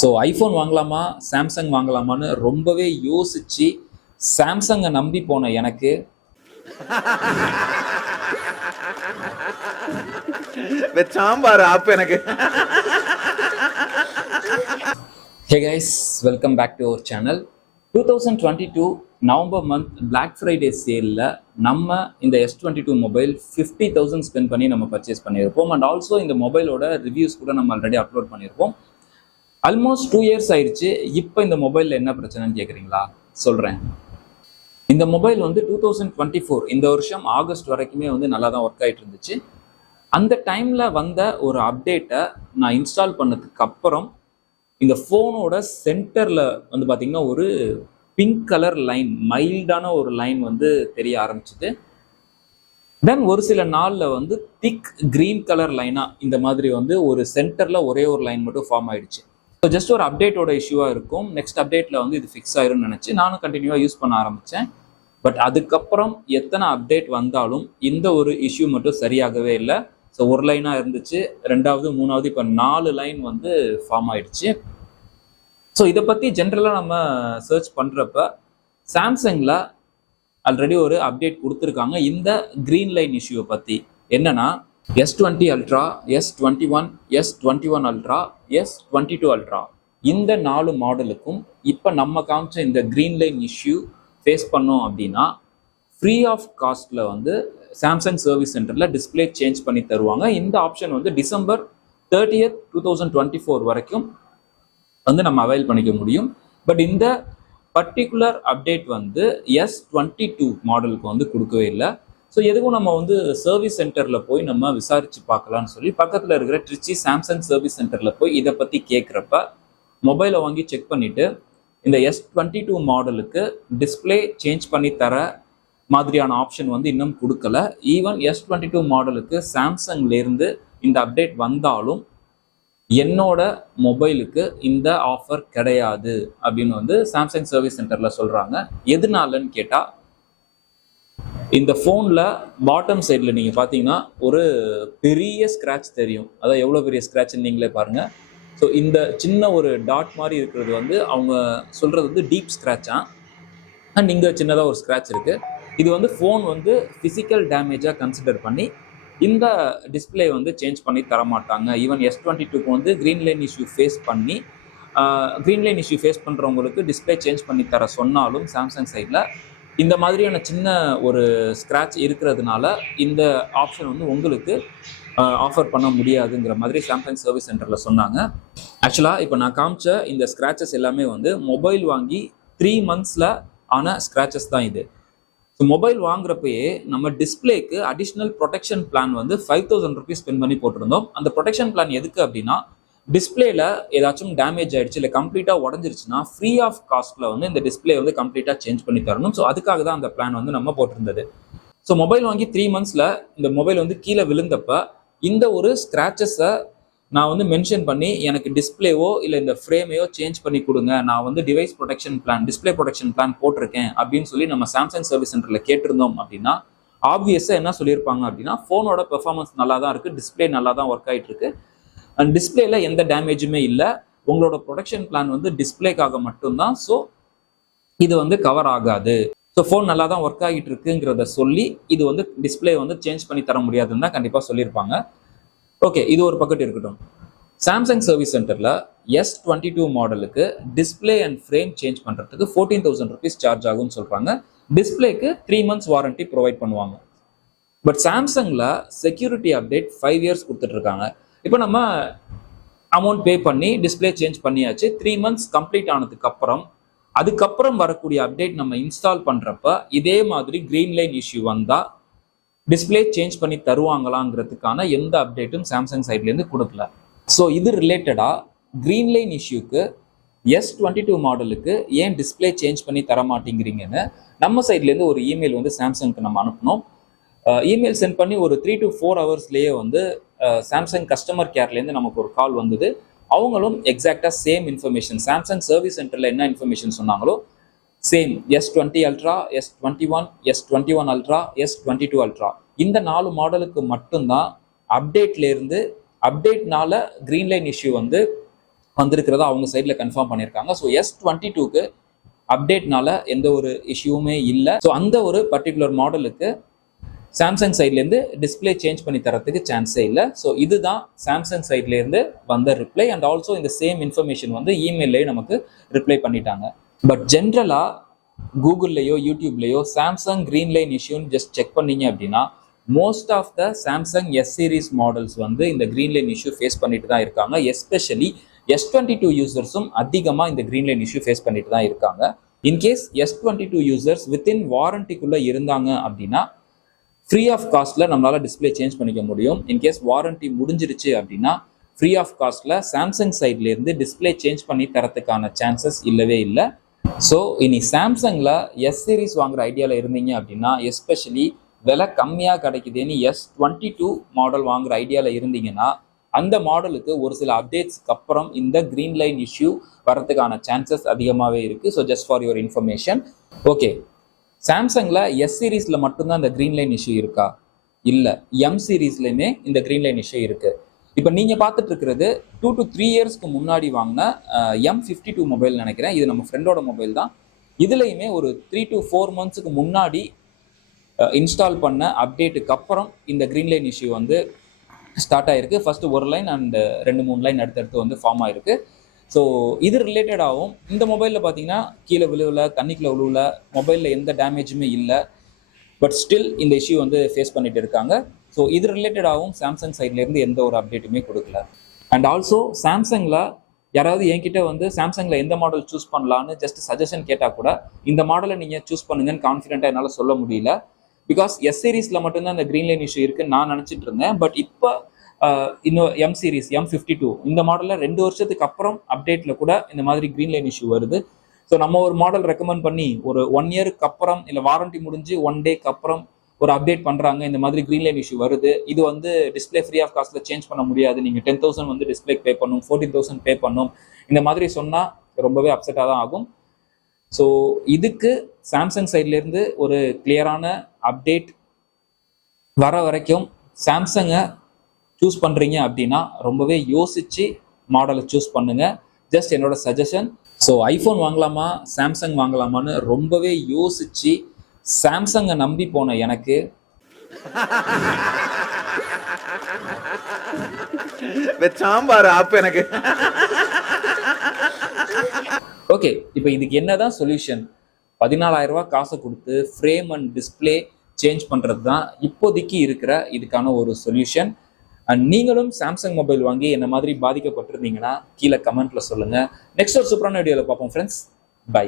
So iPhone வாங்கலாமா Samsung வாங்கலாமான்னு ரொம்பவே யோசிச்சு சாம்சங்கை நம்பி போன எனக்கு சாம்பார் ஆப் எனக்கு. Hey guys, welcome back to our channel. 2022 November month black Friday சேலில் நம்ம இந்த S22 மொபைல் 50,000 ஸ்பெண்ட் பண்ணி நம்ம பர்ச்சேஸ் பண்ணியிருப்போம். அண்ட் ஆல்சோ இந்த மொபைலோட ரிவ்யூஸ் கூட நம்ம ஆல்ரெடி அப்லோட் பண்ணியிருப்போம். ஆல்மோஸ்ட் 2 இயர்ஸ் ஆயிடுச்சு. இப்போ இந்த மொபைலில் என்ன பிரச்சனைன்னு கேட்குறீங்களா? சொல்கிறேன். இந்த மொபைல் வந்து 2024 இந்த வருஷம் ஆகஸ்ட் வரைக்குமே வந்து நல்லா தான் ஒர்க் ஆகிட்டு இருந்துச்சு. அந்த டைமில் வந்த ஒரு அப்டேட்டை நான் இன்ஸ்டால் பண்ணதுக்கு அப்புறம் இந்த ஃபோனோட சென்டரில் வந்து பார்த்திங்கன்னா ஒரு பிங்க் கலர் லைன், மைல்டான ஒரு லைன் வந்து தெரிய ஆரம்பிச்சுது. தென் ஒரு சில நாளில் வந்து திக் க்ரீன் கலர் லைனாக இந்த மாதிரி வந்து ஒரு சென்டரில் ஒரே ஒரு லைன் மட்டும் ஃபார்ம் ஆயிடுச்சு. ஸோ ஜஸ்ட் ஒரு அப்டேட்டோட இஷ்யூவாக இருக்கும். நெக்ஸ்ட் அப்டேட்டில் வந்து இது ஃபிக்ஸ் ஆயிரும்னு நினச்சி நானும் கண்டினியூவாக யூஸ் பண்ண ஆரம்பித்தேன். பட் அதுக்கப்புறம் எத்தனை அப்டேட் வந்தாலும் இந்த ஒரு இஷ்யூ மட்டும் சரியாகவே இல்லை. ஸோ ஒரு லைனாக இருந்துச்சு, ரெண்டாவது, மூணாவது, இப்போ 4 லைன் வந்து ஃபார்ம் ஆயிடுச்சு. ஸோ இதை பற்றி ஜென்ரலாக நம்ம சர்ச் பண்ணுறப்ப சாம்சங்கில் ஆல்ரெடி ஒரு அப்டேட் கொடுத்துருக்காங்க இந்த க்ரீன் லைன் இஷ்யூவை பற்றி. என்னன்னா S20 Ultra, S21, S21 Ultra, S22 Ultra இந்த 4 மாடலுக்கும் இப்போ நம்ம காமிச்ச இந்த க்ரீன் லைன் இஷ்யூ ஃபேஸ் பண்ணோம் அப்படின்னா ஃப்ரீ ஆஃப் காஸ்ட்டில் வந்து சாம்சங் சர்வீஸ் சென்டரில் டிஸ்பிளே சேஞ்ச் பண்ணி தருவாங்க. இந்த ஆப்ஷன் வந்து டிசம்பர் 30th 2024 வரைக்கும் வந்து நம்ம அவைல் பண்ணிக்க முடியும். பட் இந்த பர்டிகுலர் அப்டேட் வந்து S22 மாடலுக்கு வந்து கொடுக்கவே இல்லை. ஸோ எதுக்கும் நம்ம வந்து சர்வீஸ் சென்டரில் போய் நம்ம விசாரித்து பார்க்கலான்னு சொல்லி பக்கத்தில் இருக்கிற ட்ரிச்சி சாம்சங் சர்வீஸ் சென்டரில் போய் இதை பற்றி கேட்குறப்ப மொபைலை வாங்கி செக் பண்ணிவிட்டு இந்த S22 மாடலுக்கு டிஸ்பிளே சேஞ்ச் பண்ணி தர மாதிரியான ஆப்ஷன் வந்து இன்னும் கொடுக்கல. ஈவன் S22 மாடலுக்கு சாம்சங்லேருந்து இந்த அப்டேட் வந்தாலும் என்னோட மொபைலுக்கு இந்த ஆஃபர் கிடையாது அப்படின்னு வந்து சாம்சங் சர்வீஸ் சென்டரில் சொல்கிறாங்க. எதனாலன்னு கேட்டால் இந்த ஃபோனில் பாட்டம் சைடில் நீங்கள் பார்த்தீங்கன்னா ஒரு பெரிய ஸ்க்ராட்ச் தெரியும். அதான் எவ்வளோ பெரிய ஸ்க்ராட்ச்னு நீங்களே பாருங்கள். ஸோ இந்த சின்ன ஒரு டாட் மாதிரி இருக்கிறது வந்து அவங்க சொல்கிறது வந்து டீப் ஸ்க்ராட்சா, அண்ட் இங்கே சின்னதாக ஒரு ஸ்க்ராட்ச் இருக்குது. இது வந்து ஃபோன் வந்து ஃபிசிக்கல் டேமேஜாக கன்சிடர் பண்ணி இந்த டிஸ்பிளே வந்து சேஞ்ச் பண்ணி தரமாட்டாங்க. ஈவன் S22க்கு வந்து க்ரீன் லைன் இஷ்யூ ஃபேஸ் பண்ணுறவங்களுக்கு டிஸ்பிளே சேஞ்ச் பண்ணி தர சொன்னாலும் சாம்சங் சைடில் இந்த மாதிரியான சின்ன ஒரு ஸ்க்ராட்ச் இருக்கிறதுனால இந்த ஆப்ஷன் வந்து உங்களுக்கு ஆஃபர் பண்ண முடியாதுங்கிற மாதிரி சாம்சங் சர்வீஸ் சென்டரில் சொன்னாங்க. ஆக்சுவலாக இப்போ நான் காமிச்ச இந்த ஸ்க்ராச்சஸ் எல்லாமே வந்து மொபைல் வாங்கி 3 months ஆன ஸ்க்ராச்சஸ் தான் இது. ஸோ மொபைல் வாங்குறப்பயே நம்ம டிஸ்பிளேக்கு அடிஷ்னல் ப்ரொடெக்ஷன் பிளான் வந்து 5,000 rupees ஸ்பெண்ட் பண்ணி போட்டிருந்தோம். அந்த ப்ரொடெக்ஷன் பிளான் எதுக்கு அப்படின்னா டிஸ்பிளேல ஏதாச்சும் டேமேஜ் ஆயிடுச்சு இல்லை கம்ப்ளீட்டாக உடஞ்சிருச்சுன்னா ஃப்ரீ ஆஃப் காஸ்ட்டில் வந்து இந்த டிஸ்பிளே வந்து கம்ப்ளீட்டாக சேஞ்ச் பண்ணி தரணும். ஸோ அதுக்காக தான் அந்த பிளான் வந்து நம்ம போட்டிருந்தது. ஸோ மொபைல் வாங்கி 3 months இந்த மொபைல் வந்து கீழே விழுந்தப்ப இந்த ஒரு ஸ்க்ராச்சஸை நான் வந்து மென்ஷன் பண்ணி எனக்கு டிஸ்பிளேவோ இல்லை இந்த ஃப்ரேமையோ சேஞ்ச் பண்ணி கொடுங்க, நான் வந்து device protection plan, display protection plan போட்டிருக்கேன் அப்படின்னு சொல்லி நம்ம சாம்சங் சர்வீஸ் சென்டரில் கேட்டிருந்தோம் அப்படின்னா ஆப்வியஸாக என்ன சொல்லியிருப்பாங்க அப்படின்னா ஃபோனோட பெர்ஃபார்மன்ஸ் நல்லா தான் இருக்குது, டிஸ்பிளே நல்லா தான் ஒர்க் ஆகிட்டு இருக்கு, அண்ட் டிஸ்பிளேல எந்த டேமேஜுமே இல்லை, உங்களோட ப்ரொடெக்ஷன் பிளான் வந்து டிஸ்பிளேக்காக மட்டும்தான், ஸோ இது வந்து கவர் ஆகாது, ஸோ ஃபோன் நல்லா தான் ஒர்க் ஆகிட்டு இருக்குங்கிறத சொல்லி இது வந்து டிஸ்பிளே வந்து சேஞ்ச் பண்ணி தர முடியாதுன்னு தான் கண்டிப்பாக சொல்லியிருப்பாங்க. ஓகே, இது ஒரு பக்கெட் இருக்கட்டும். சாம்சங் சர்வீஸ் சென்டரில் S22 மாடலுக்கு டிஸ்பிளே அண்ட் ஃப்ரேம் சேஞ்ச் பண்ணுறதுக்கு 14,000 rupees சார்ஜ் ஆகும்னு சொல்கிறாங்க. டிஸ்பிளேக்கு 3 months வாரண்டி ப்ரொவைட் பண்ணுவாங்க. பட் சாம்சங்கில் செக்யூரிட்டி அப்டேட் 5 years கொடுத்துட்ருக்காங்க. இப்போ நம்ம அமௌண்ட் பே பண்ணி டிஸ்பிளே சேஞ்ச் பண்ணியாச்சு. 3 months கம்ப்ளீட் ஆனதுக்கப்புறம் அதுக்கப்புறம் வரக்கூடிய அப்டேட் நம்ம இன்ஸ்டால் பண்ணுறப்ப இதே மாதிரி க்ரீன் லைன் இஷ்யூ வந்தால் டிஸ்பிளே சேஞ்ச் பண்ணி தருவாங்களாங்கிறதுக்கான எந்த அப்டேட்டும் சாம்சங் சைட்லேருந்து கொடுக்கல. ஸோ இது ரிலேட்டடாக க்ரீன் லைன் இஷ்யூக்கு S22 மாடலுக்கு ஏன் டிஸ்பிளே சேஞ்ச் பண்ணி தர மாட்டேங்கிறீங்கன்னு நம்ம சைட்லேருந்து ஒரு இமெயில் வந்து சாம்சங்க்கு நம்ம அனுப்பினோம். இமெயில் சென்ட் பண்ணி ஒரு 3 to 4 hours வந்து சாம்சங் கஸ்டமர் கேர்லேருந்து நமக்கு ஒரு கால் வந்தது. அவங்களும் எக்ஸாக்டாக சேம் இன்ஃபர்மேஷன் சாம்சங் சர்வீஸ் சென்டரில் என்ன இன்ஃபர்மேஷன் சொன்னாங்களோ same S20 Ultra, S21, S21 Ultra, S22 Ultra இந்த 4 மாடலுக்கு மட்டும்தான் அப்டேட்லேருந்து அப்டேட்னால க்ரீன் லைன் இஷ்யூ வந்து வந்திருக்கிறதா அவங்க சைடில் கன்ஃபார்ம் பண்ணியிருக்காங்க. ஸோ S22க்கு அப்டேட்னால எந்த ஒரு இஷ்யூவுமே இல்லை. ஸோ அந்த ஒரு பர்டிகுலர் மாடலுக்கு சாம்சங் சைட்லேருந்து டிஸ்பிளே சேஞ்ச் பண்ணி தரத்துக்கு சான்ஸே இல்லை. ஸோ இதுதான் சாம்சங் சைட்லேருந்து வந்த ரிப்ளை. அண்ட் ஆல்சோ இந்த சேம் இன்ஃபர்மேஷன் வந்து இமெயிலே நமக்கு ரிப்ளை பண்ணிட்டாங்க. பட் ஜென்ரலாக கூகுள்லேயோ யூடியூப்லேயோ சாம்சங் கிரீன் லைன் இஷ்யூன்னு ஜஸ்ட் செக் பண்ணீங்க அப்படின்னா most of the Samsung S series models வந்து இந்த கிரீன் லைன் இஷ்யூ ஃபேஸ் பண்ணிட்டு தான் இருக்காங்க. எஸ்பெஷலி S22 யூசர்ஸும் அதிகமாக இந்த கிரீன் லைன் இஷ்யூ ஃபேஸ் பண்ணிட்டு தான் இருக்காங்க. இன்கேஸ் S22 யூசர்ஸ் வித்தின் வாரண்டிக்குள்ளே இருந்தாங்க அப்படின்னா ஃப்ரீ ஆஃப் காஸ்ட்ல நம்மளால டிஸ்பிளே சேஞ்ச் பண்ணிக்க முடியும். இன்கேஸ் வாரண்டி முடிஞ்சிருச்சு அப்படின்னா ஃப்ரீ ஆஃப் காஸ்ட்ல சாம்சங் சைட்ல இருந்து டிஸ்பிளே சேஞ்ச் பண்ணி தரத்துக்கான சான்சஸ் இல்லவே இல்லை. ஸோ இனி சாம்சங்ல எஸ் சீரீஸ் வாங்குற ஐடியாவில் இருந்தீங்க அப்படின்னா எஸ்பெஷலி விலை கம்மியாக கிடைக்குதுன்னு S22 மாடல் வாங்குற ஐடியாவில் இருந்தீங்கன்னா அந்த மாடலுக்கு ஒரு சில அப்டேட்ஸ்க்கு அப்புறம் இந்த கிரீன் லைன் இஷ்யூ வரதுக்கான சான்சஸ் அதிகமாகவே இருக்குது. So just for your information. Okay, சாம்சங்கில் எஸ் சீரீஸில் மட்டும்தான் இந்த கிரீன் லைன் இஷ்யூ இருக்கா? இல்லை, எம் சீரீஸ்லையுமே இந்த கிரீன் லைன் இஷ்யூ இருக்குது. இப்போ நீங்கள் பார்த்துட்டு இருக்கிறது 2 to 3 இயர்ஸ்க்கு முன்னாடி வாங்கின M52 மொபைல் நினைக்கிறேன். இது நம்ம ஃப்ரெண்டோட மொபைல் தான். இதுலையுமே ஒரு 3 to 4 மந்த்ஸுக்கு முன்னாடி இன்ஸ்டால் பண்ண அப்டேட்டுக்கு அப்புறம் இந்த கிரீன் லைன் இஷ்யூ வந்து ஸ்டார்ட் ஆகிருக்கு. ஃபர்ஸ்ட் ஒரு லைன் அண்ட் 2-3 லைன் அடுத்தடுத்து வந்து ஃபார்ம் ஆகிருக்கு. ஸோ இது ரிலேட்டடாகவும் இந்த மொபைலில் பார்த்தீங்கன்னா கீழே விழுவல, தண்ணிக்குள்ள விழுவல, மொபைலில் எந்த டேமேஜுமே இல்லை. பட் ஸ்டில் இந்த இஷ்யூ வந்து ஃபேஸ் பண்ணிட்டு இருக்காங்க. ஸோ இது ரிலேட்டடாகவும் சாம்சங் சைட்லேருந்து எந்த ஒரு அப்டேட்டுமே கொடுக்கல. அண்ட் ஆல்சோ சாம்சங்கில் யாராவது என்கிட்ட வந்து சாம்சங்கில் எந்த மாடல் சூஸ் பண்ணலான்னு ஜஸ்ட் சஜஷன் கேட்டால் கூட இந்த மாடலை நீங்கள் சூஸ் பண்ணுங்கன்னு கான்ஃபிடென்ட்டாக என்னால் சொல்ல முடியல. பிகாஸ் எஸ் சீரீஸில் மட்டும்தான் இந்த கிரீன் லைன் இஷ்யூ இருக்குன்னு நான் நினச்சிட்டு இருந்தேன். பட் இப்போ இன்னும் எம் சீரீஸ் M52 இந்த மாடலில் 2 வருஷத்துக்கு அப்புறம் அப்டேட்டில் கூட இந்த மாதிரி கிரீன் லைன் இஷ்யூ வருது. ஸோ நம்ம ஒரு மாடல் ரெக்கமெண்ட் பண்ணி ஒரு 1 இயருக்கு அப்புறம் இல்லை வாரண்டி முடிஞ்சு 1 டேக்கு அப்புறம் ஒரு அப்டேட் பண்ணுறாங்க, இந்த மாதிரி கிரீன் லைன் இஷ்யூ வருது, இது வந்து டிஸ்பிளே ஃப்ரீ ஆஃப் காஸ்ட்டில் சேஞ்ச் பண்ண முடியாது, நீங்கள் 10,000 வந்து டிஸ்பிளே பே பண்ணும், 14,000 பே பண்ணும், இந்த மாதிரி சொன்னால் ரொம்பவே அப்செட்டாக தான் ஆகும். ஸோ இதுக்கு சாம்சங் சைட்லேருந்து ஒரு கிளியரான அப்டேட் வர வரைக்கும் சாம்சங்கை சூஸ் பண்ணுறீங்க அப்படின்னா ரொம்பவே யோசிச்சு மாடலை சூஸ் பண்ணுங்க. ஜஸ்ட் என்னோட சஜஷன். ஸோ ஐஃபோன் வாங்கலாமா சாம்சங் வாங்கலாமான்னு ரொம்பவே யோசிச்சு சாம்சங்கை நம்பி போன எனக்கு சாம்பார் ஆப் எனக்கு. ஓகே, இப்போ இதுக்கு என்னதான் சொல்யூஷன்? 14,000 ரூபாய் காசை கொடுத்து ஃப்ரேம் அண்ட் டிஸ்பிளே சேஞ்ச் பண்ணுறது தான் இப்போதைக்கு இருக்கிற இதுக்கான ஒரு சொல்யூஷன். அண்ட் நீங்களும் சாம்சங் மொபைல் வாங்கி என்ன மாதிரி பாதிக்கப்பட்டிருந்தீங்கன்னா கீழே கமெண்ட்ல சொல்லுங்க. நெக்ஸ்ட் ஒரு சூப்பரான வீடியோவில் பார்ப்போம் ஃப்ரெண்ட்ஸ். பை.